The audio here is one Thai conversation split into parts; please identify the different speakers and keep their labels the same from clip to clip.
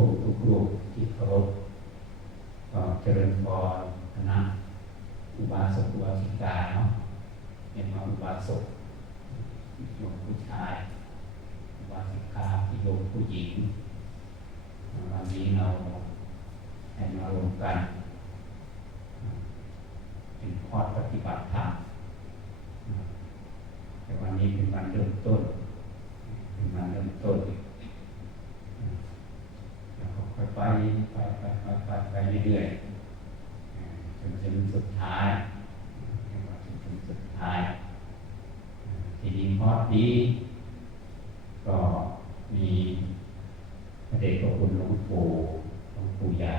Speaker 1: ภูมิทุกรูปที่เคารพก็เจริญพรคณะอุบาสกอุบาสิกาเนาะเป็นมาอุบาสกโยมผู้ชายอุบาสิกาที่โยมผู้หญิงวันนี้เราให้มารวมกัน เป็นข้อปฏิบัติธรรมแต่วันนี้เป็นวันเริ่มต้น เป็นวันเริ่มต้นแล้วก็ค่อย ไปไปไปไปไปไปเรื่อยๆจนถึงสุดท้ายจนถึงสุดท้ายทีนี้พอดีก็มีพระเดชพระคุณหลวงปู่หลวงปู่ใหญ่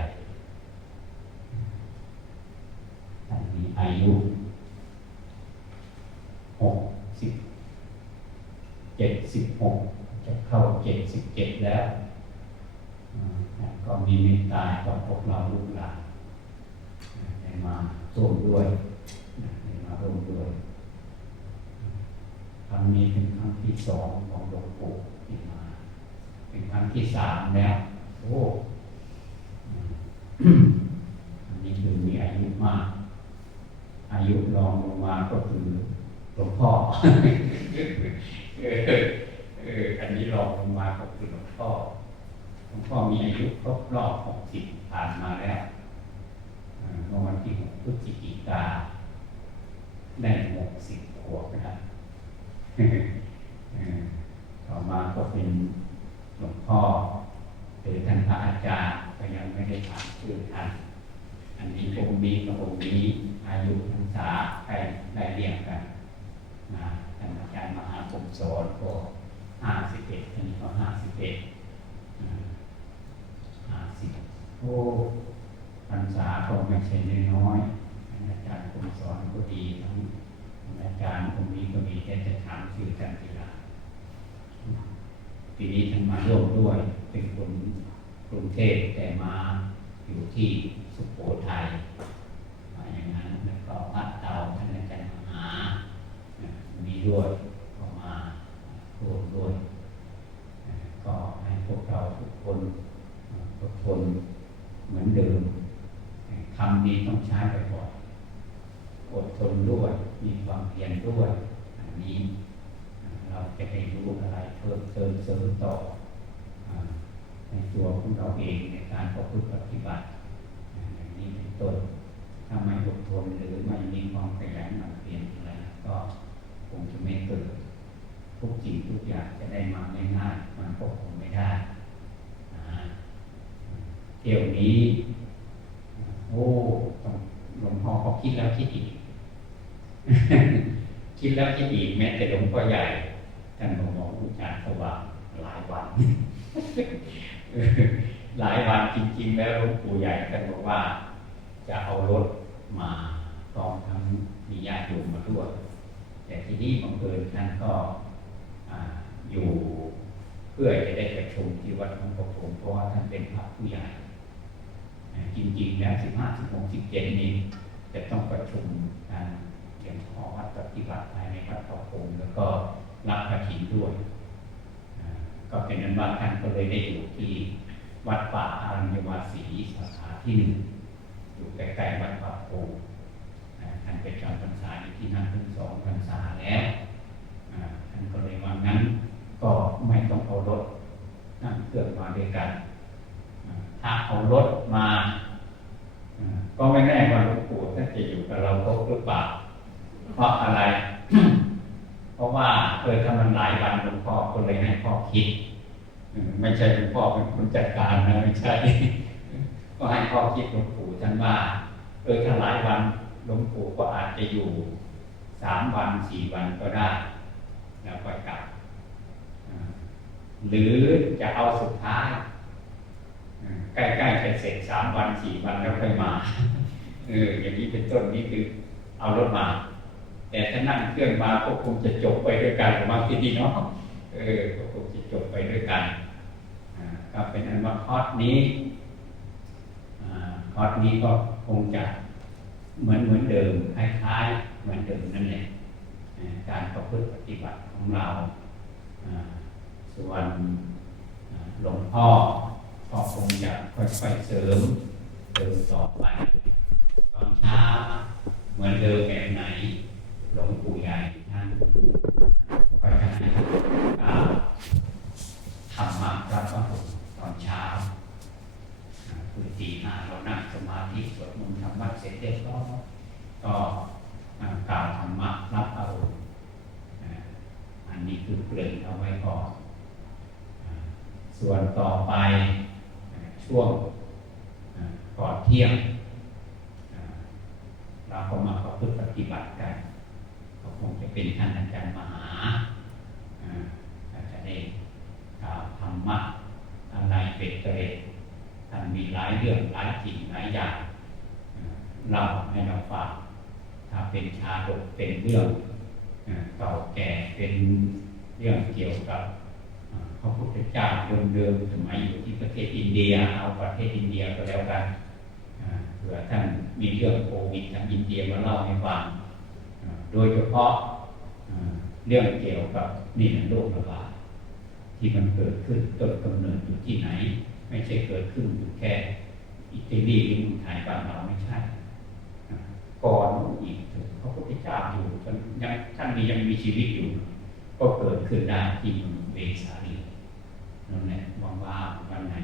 Speaker 1: ท่านมีอายุหกสิบเจ็ดสิบหกจะเข้าเจ็ดสิบเจ็ดแล้ว ก็มีเมตตาต่อพวกเราลูกหลานได้มาร่วมด้วยได้มาร่วมด้วยครั้งนี้เป็นครั้งที่สองของหลวงปู่ที่มา เป็นครั้งที่สามแล้วโอ้อันนี้คือมีอายุมาก อายุรองลงมาก็คือหลวงพ่ออันนี้รองลงมาก็คือหลวงพ่อ หลวงพ่อมีอายุครบรอบหกสิบผ่านมาแล้วเมื่อวันที่หกพฤศจิกา ได้หกสิบขวบนะครับต่อมาก็เป็นหลวงพ่อหรือท่านพระอาจารย์ก็ยังไม่ได้ถามชื่อท่าน อันนี้องค์นี้กับองค์นี้อายุพรรษาใกล้ได้เรียงกันนะท่านอาจารย์มหาผมสอนก็ห้าสิบเอ็ดท่านนี้ก็ห้าสิบเอ็ดห้าสิบโอ้พรรษาก็ ไม่ใช่น้อยๆท่านอาจารย์ผมสอนก็ดีทั้งอาจารย์องค์นี้ก็มีแค่จะถามชื่อท่านทีละปีนี้ท่านมาร่วมด้วยเป็นคนกรุงเทพแต่มาอยู่ที่สุโขทัยมาอย่างนั้นแล้วก็พัดเตาท่านอาจารย์มหามีด้วยก็มาร่วมด้วยก็ให้พวกเราทุกคนอดทนเหมือนเดิม คำนี้ต้องใช้บ่อยๆอดทนด้วยมีความเพียรด้วยอันนี้ เราจะได้รู้อะไรเพิ่มเติมเสริมต่อในตัวของเราเองในการประพฤติปฏิบัติอย่างนี้เป็นต้นถ้าไม่อดทนหรือไม่มีความขยันหมั่นเพียรอะไรก็คงจะไม่เกิดทุกสิ่งทุกอย่างจะได้มาง่ายๆมันก็คงไม่ได้เที่ยวนี้ โอ้ต้องหลวงพ่อเขา คิดแล้วคิดอีก คิดแล้วคิดอีกแม้แต่หลวงพ่อใหญ่ท่านบอกว่าอาจารย์สว่างหลายวัน หลายวันจริง ๆ แล้วหลวงปู่ใหญ่ท่านบอกว่า จะเอารถมาพร้อมทั้งมีญาติโยมมาด้วยแต่ที่นี่บังเอิญท่านก็ออยู่เพื่อจะได้ประชุมที่วัดหลวงพ่อคงเพราะว่าท่านเป็นพระผู้ใหญ่จริงๆแล้วสิบห้าสิบหกสิบเจ็ดนี้ จะต้องประชุมเกี่ยวข้อวัดปฏิบัติภายในวัดพระคงแล้วก็รับกระถินด้วยก็เป็นนั้นว่าท่านก็เลยได้อยู่ที่วัดป่าอารัญญวาสีสาขาที่หนึ่งอยู่ใกล้ๆวัดป่าโพงอ่าท่านไปจำพรรษาอยู่ที่นั่นถึงสองพรรษาแล้วท่านก็เลยว่างั้นก็ไม่ต้องเอารถนั่งเครื่องมาด้วยกัน ถ้าเอารถมา ก็ไม่แน่ว่าหลวงปู่ท่านจะอยู่กับเราครบหรือเปล่าเพราะอะไร เพราะว่าเออถ้ามันหลายวันหลวงพ่อก็เลยให้พ่อคิดไม่ใช่หลวงพ่อเป็นคนจัดการนะไม่ใช่ ก็ให้พ่อคิดหลวงปู่ท่านว่าเออถ้าหลายวันหลวงปู่ก็อาจจะอยู่สามวันสี่วันก็ได้ แล้วก็กลับหรือจะเอาสุดท้าย ใกล้ๆจะเสร็จสามวันสี่วันแล้วค่อยมาเอออย่างนี้เป็นต้นนี่คือเอารถมา แต่ถ้านั่งเครื่องมาก็คงจะจบไปด้วยกันมาที่นี่เนาะเออก็คงจะจบไปด้วยกันอ่าก็เป็นอันว่าคอร์สนี้คอร์สนี้ก็คงจะเหมือนเหมือนเดิมคล้ายๆเหมือนเดิมนั่นแหละการประพฤติปฏิบัติของเราส่วนหลวงพ่อ ก็คงจะค่อยๆเสริมเติมต่อไป ตอนเช้าเหมือนเดิมแบบไหนหลวงปู่ใหญ่ท่านก็จะให้กล่าวธรรมะพระพระองค์ตอนเช้าคือตีห้าเรานั่งสมาธิสวดมนต์ทำวัดเสร็จเรียบร้อยก็กล่าวธรรมะรับอารมณ์อ่าอันนี้คือเกริ่นเอาไว้ก่อนส่วนต่อไป ช่วงก่อนเที่ยงอ่าเราก็มาประพฤติปฏิบัติกันก็คงจะเป็นท่านอาจารย์มหาอาอาจจะได้กล่าวธรรมะอะไรเป็นเกรดท่านมีหลายเรื่องหลายสิ่งหลายอย่างเล่าให้เราฟังถ้าเป็นชาดกเป็นเรื่องเก่าแก่เป็นเรื่องเกี่ยวกับ เจ้าเดิมๆสมัยอยู่ที่ประเทศอินเดียเอาประเทศอินเดียก็แล้วกันเผื่อท่านมีเรื่องโควิดทางอินเดียมาเล่าให้ฟังโดยเฉพาะเรื่องเกี่ยวกับนี่นะโรคระบาดที่มันเกิดขึ้นต้นกำเนิดอยู่ที่ไหน ไม่ใช่เกิดขึ้นอยู่แค่อิตาลีหรือเมืองไทยบ้านเราไม่ใช่ก่อนอีกถึงพระพุทธเจ้าอยู่จนยังท่านนี้ยังมีชีวิตอยู่ ก็เกิดขึ้นได้ที่เมืองเวสาลี นั่นแหละว่างๆวันไหน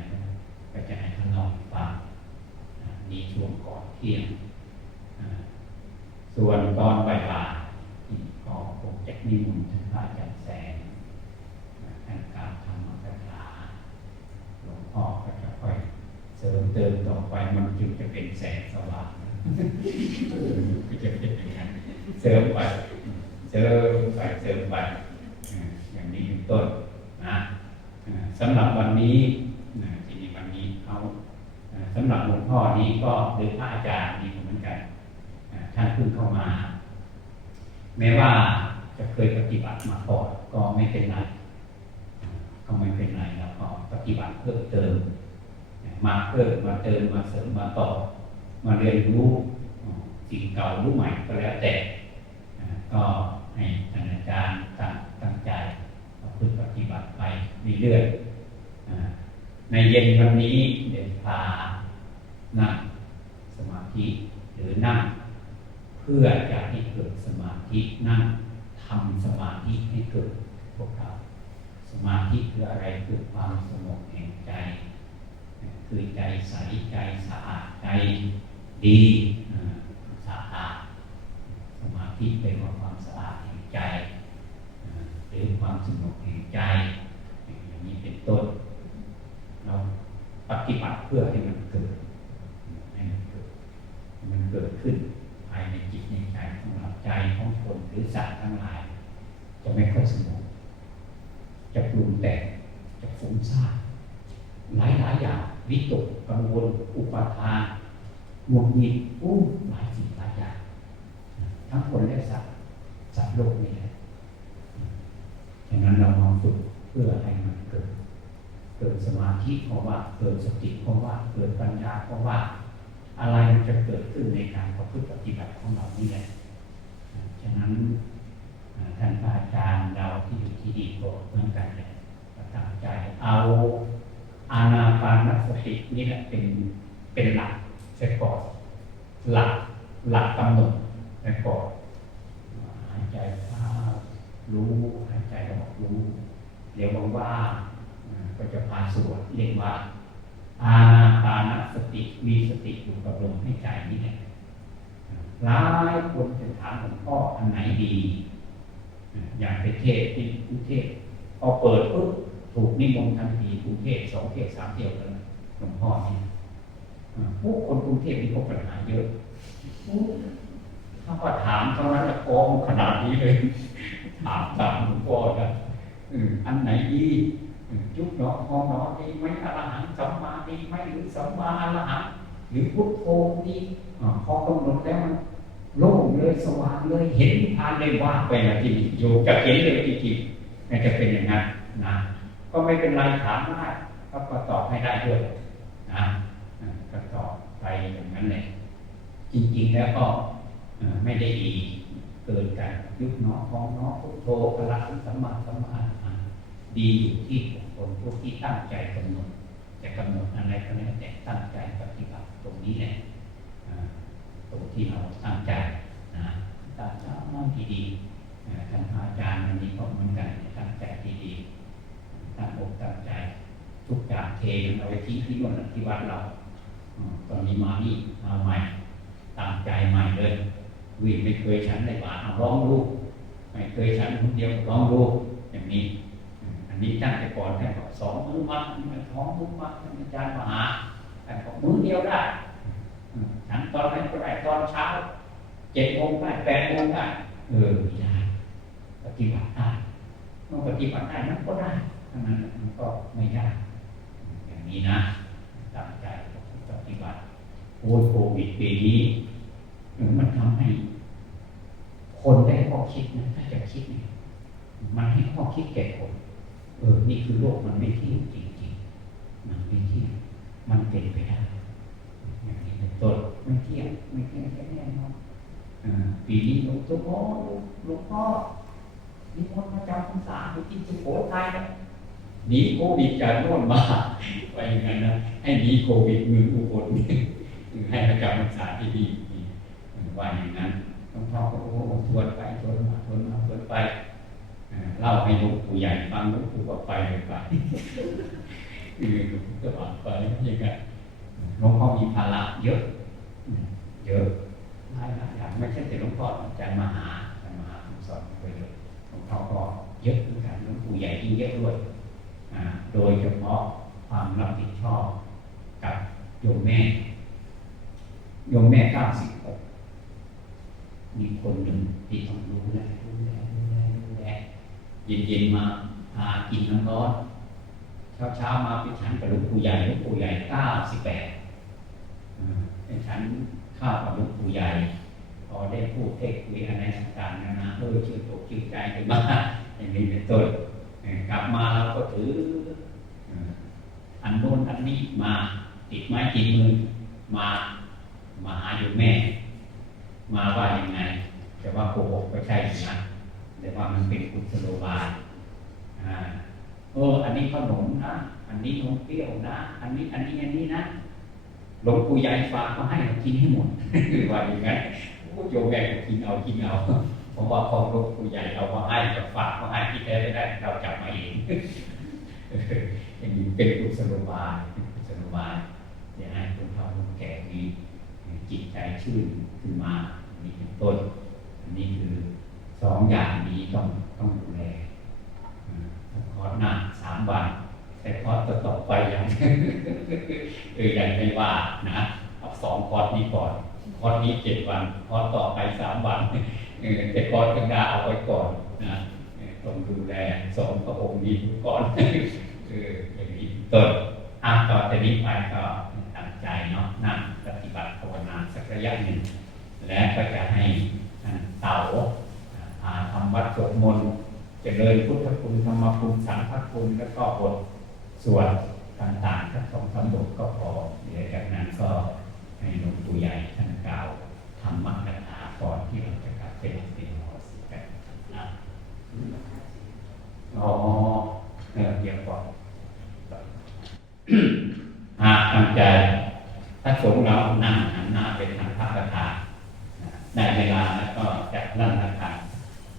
Speaker 1: ก็จะให้ท่านเล่าให้ฟังนี่ช่วงก่อนเที่ยง ส่วนตอนบ่ายๆที่ก็คงจะนิมนต์ท่านพระอาจารย์แสงท่านกล่าวธรรมกถาหลวงพ่อก็จะค่อยเสริมเติมต่อไปมันจึงจะเป็นแสงสว่างก็จะเป็นอย่างนั้นเสริมไปเสริมไปอ่าอย่างนี้เป็นต้นนะอ่าสำหรับวันนี้นะทีนี้วันนี้เขาอ่าสำหรับหลวงพ่อนี้ก็หรือพระอาจารย์นี่เหมือนกันท่านเพิ่งเข้ามา แม้ว่าจะเคยปฏิบัติมาก่อนก็ไม่เป็นไรก็ไม่เป็นไรแล้วก็ปฏิบัติเพิ่มเติม มาเพิ่มมาเติมมาเสริมมาต่อ มาเรียนรู้สิ่งเก่ารู้ใหม่ก็แล้วแต่ก็ให้ท่านอาจารย์ตั้งตั้งใจประพฤติปฏิบัติไปเรื่อยๆ ในเย็นวันนี้เดี๋ยวพานั่งสมาธิหรือนั่ง เพื่อจะให้เกิดสมาธินั่งทำสมาธิให้เกิดพวกเราสมาธิคืออะไรคือความสงบแห่งใจ คือใจใสใจสะอาดใจดีอ่าสะอาดสมาธิเป็นความสะอาดแห่งใจอ่าหรือความสงบแห่งใจ อย่างนี้เป็นต้น เราปฏิบัติเพื่อให้มันเกิดให้มันเกิดให้มันเกิดขึ้น ภายในจิตในใจของเราใจของคนหรือสัตว์ทั้งหลาย ไม่ค่อยสงบจะปรุงแต่งจะฟุ้งซ่านหลายหลายอย่างวิตกกังวลอุปาทานหงุดหงิดอู้หลายสิ่งหลายอย่างทั้งคนและสัตว์สัตว์โลกนี่แหละฉะนั้นเรามาฝึกเพื่อให้มันเกิด เกิดสมาธิเพราะว่าเกิดสติเพราะว่าเกิดปัญญาเพราะว่า อะไรมันจะเกิดขึ้นในการประพฤติปฏิบัติของเรานี่แหละอ่าฉะนั้นอ่าท่านพระอาจารย์เราที่อยู่ที่ดีก็เหมือนกันเลยก็ตั้งใจเอาอานาปานสติ นี่แหละเป็นเป็นหลักเสียก่อนหลักหลักกำหนดเสียก่อนหายใจเข้ารู้หายใจออกรู้เดี๋ยวว่างๆอ่าก็จะพาสวดเรียกว่าอาณาปานสติมีสติอยู่กับลมหายใจนี่แหละหลายคนจะถามหลวงพ่ออันไหนดี อย่างไปเทศที่กรุงเทพพอเปิดปุ๊บถูกนิมนต์ทันทีกรุงเทพสองเทศสามเที่ยวแล้วน หลวงพ่อนี่อ่าผู้คนกรุงเทพนี่พบปัญหาเยอะถ้าว่าถามเท่านั้นจะโกงขนาดนี้เลย ถามตามหลวงพ่อนะอืมอันไหนดียุบหนอพองหนอดีไหมอรหังสัมมาดีไหมหรือสัมมาอรหังหรือพุทโธดีอ่พอกำหนดแล้วมันโล่งเลยสว่างเลยเห็นนิพานเลยว่าไปนะที่นี่โยจะเห็นเลยจริงๆน่าจะเป็นอย่างนั้นนะก็ไม่เป็นไรถามได้ก็ตอบให้ได้ด้วย นะก็ตอบไปอย่างนั้นเลยจริงๆแล้วก็ไม่ได้ดีเกินกันยุบหนอพองหนอพุทโธอรหังสัมมาสัมมาดีอยู่ที่คคลผู้ที่ตั้งใจกำหนดจะกำหนดอะไรก็แล้วแต่ตั้งใจปฏิบัติตรงนี้แหละตรงที่เราตั้งใจนะตั้งใจมั่นดีๆท่านอาจารย์วันนี้ก็เหมือนกันตั้งใจดีๆตั้งอกตั้งใจ ทุกอย่างเทเอาไว้ที่ที่นู่นที่วัดเรา ตอนนี้มานี่มาใหม่ตั้งใจใหม่เลยวิ่งไม่เคยฉันในบาทเอาร้องลูกไม่เคยฉันคนเดียวร้องลูกอย่างนี้ อันนี้ตั้งแต่ก่อนท่านบอกสองมือมัดมันท้องมือมัดท่านอาจารย์มหาท่านบอกมือเดียวได้ฉันตอนนั้นก็ได้ตอนเช้าเจ็ดโมงได้แปดโมงได้เออไม่ได้ปฏิบัติได้เมื่อปฏิบัติได้มันก็ได้ทั้งนั้นมันก็ไม่ได้ อย่างนี้นะตั้งใจปฏิบัติโอ้โควิดปีนี้มันทำให้ คนได้ข้อคิดนะถ้าจะคิดเนี่ยมันให้ข้อคิดแก่คน เออ นี่คือโลกมันไม่เที่ยงจริงๆมันไม่เที่ยงมันเป็นไปได้อย่างนี้เป็นต้นไม่เที่ยงไม่เที่ยงแค่แน่นอนอ่าปีนี้หลวงพ่อหลวงพ่อนิมนต์มาจำพรรษาอยู่ที่สุโขทัยนะ หนีโควิดจากโน่นมาไปอย่างนั้นนะให้หนีโควิดมืออุบลให้ประจำพรรษาที่ดีว่าอย่างนั้นหลวงพ่อก็โอ้ทวนไปทวนมาทวนมาทวนไปเล่าให้หลวงปู่ใหญ่ฟังหลวงปู่ก็ไปเลยไปคือหลวงปู่ก็บอกไปยังไงหลวงพ่อมีภาระเยอะ เยอะหลายหลายอย่างไม่ใช่แต่หลวงพ่อจารย์มาอาจารย์มหาผมสอนไปเยอะหลวงพ่อก็เยอะเหมือนกันหลวงปู่ใหญ่ยิ่งเยอะด้วย โดยเฉพาะความรับผิดชอบกับโยมแม่ โยมแม่เก้าสิบหกมีคนหนึ่งที่ต้องดูแลดูแลดูแลดูแลเย็นๆมาพากินน้ำร้อนเช้าเช้าๆมาไปฉันกับหลวงปู่ใหญ่หลวงปู่ใหญ่เก้าสิบแปดไปฉันข้าวกับหลวงปู่ใหญ่ พอได้พูดเทศคุยอะไรต่างๆนานาเออชื่นอกชื่นใจขึ้นมาอย่างนี้เป็นต้น กลับมาเราก็ถืออันโน้นอันนี้มาติดไม้ติดมือมามาหาอยู่แม่ มาว่ายังไง แต่ว่าโกหกก็ใช่อยู่นะแต่ว่ามันเป็นกุศโลบายอ่าเอออันนี้ขนมนะ อันนี้นมเปรี้ยวนะ อันนี้อันนี้อันนี้นะหลวงปู่ใหญ่ฝากมาให้เรากินให้หมดว่าอย่างไงโอ้โยแม่ก็กินเอากินเอา เพราะว่าพอลวงปู่ใหญ่เอามาให้ก็ฝากมาให้ที่แท้ไม่ได้เราจับมาเองอย่างนี้เป็นกุศโลบายเป็นกุศโลบายอยาให้คนเฒ่าคนแก่มีจิตใจชื่นขึ้นมาอันนี้เป็นต้น อันนี้คือสองอย่างนี้ต้องต้องดูแลคอร์สหน้าสามวันแต่คอร์สต่อไปยังเออยังไม่ว่านะเอาสองคอร์สนี้ก่อนคอร์สนี้เจ็ดวันคอร์สต่อไปสามวัน แต่คอร์สกลาเอาไว้ก่อนนะต้องดูแลสองพระองค์นี้ก่อนเอออย่างนี้ต้นอะต่อจากนี้ไปก็ตั้งใจเนาะนั่งปฏิบัติภาวนาสักระยะหนึ่ง และก็จะให้เต๋าทำวัดสวดมนต์เจริญพุทธคุณธรรมคุณสังฆคุณแล้วก็บทสวดต่างๆทั้งสองสามบทก็พอเดี๋ยวจากนั้นก็ให้หลวงปู่ใหญ่ท่านกล่าวธรรมกถาก่อนที่เรา เป็นเป็นหอสิกันนะอ๋อเออเดี๋ยวก่อหากทำใจถ้าสงเรานั่งหันหน้าเป็นทางพระประธาได้เวลาแล้วก็จัดนั่งทาง